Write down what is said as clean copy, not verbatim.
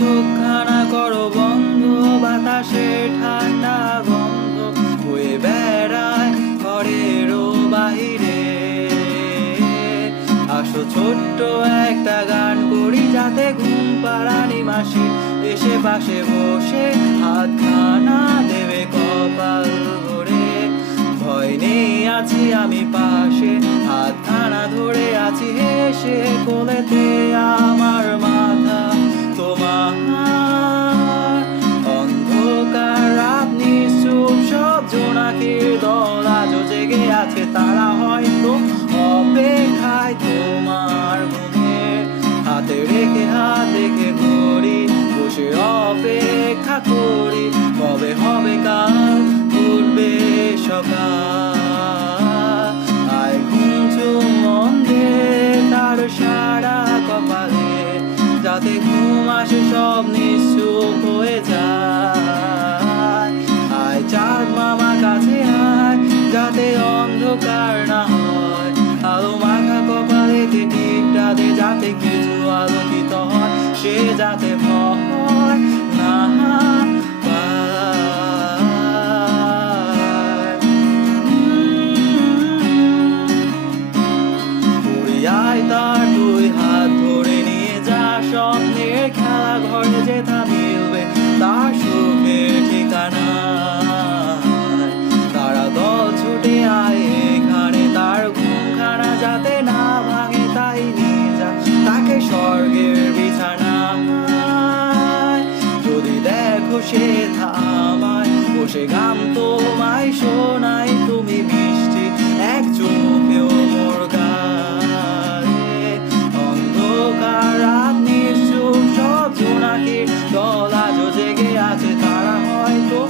চোখখানা করো বন্ধ, বাতাসে ঠান্ডা গন্ধ বয়ে বেড়ায় ঘরেরও বাহিরে। আসো ছোট্ট একটা গান করি, যাতে ঘুম পাড়ানি মাসি এসে পাশে বসে হাতখানা দেবে কপাল ভরে। ভয় নেই, আছি আমি পাশে, হাতখানা ধরে আছি হেসে, কোলেতে আমার মাথা তোমার। অন্ধকার রাত নিশ্চুপ, সব জোনাকির দল আজও জেগে আছে, তারা হয়তো অপেক্ষায় তোমার ঘুমে। হাতে রেখে হাত দেখে ঘড়ি, বসে অপেক্ষা করি, কবে হবে কাল, উঠবে সকাল। আয় ঘুমছো মন দে তার সারা কপালে, যাতে ঘুম আসে সব নিশ্চুপ হয়ে যায়। আয় চাঁদ মামা কাছে আয়, যাতে অন্ধকার না হয়, আলো মাখা কপালেতে টিপটা দে, যাতে কিছু আলোকিত হয়, সে যাতে ভয় না পায়। আয় তার দুই হাত ধরে নিয়ে যা, স্বপ্নের খেলা ঘরে যেথা মিলবে তার সুখের ঠিকানা। তারা দল ছুটে আয় এখানে, তার ঘুমখানা যাতে না ভাঙে, তাই নিয়ে যা তাকে স্বর্গের বিছানায়। যদি দেখো সে থামায় বসে গান তোমায় শোনাই, তুমি মিষ্টি এক চোখেও মোর গায়ে। অন্ধকার রাত নিশ্চুপ, সব জোনাকির দল আজও জেগে আছে, তারা হয়তো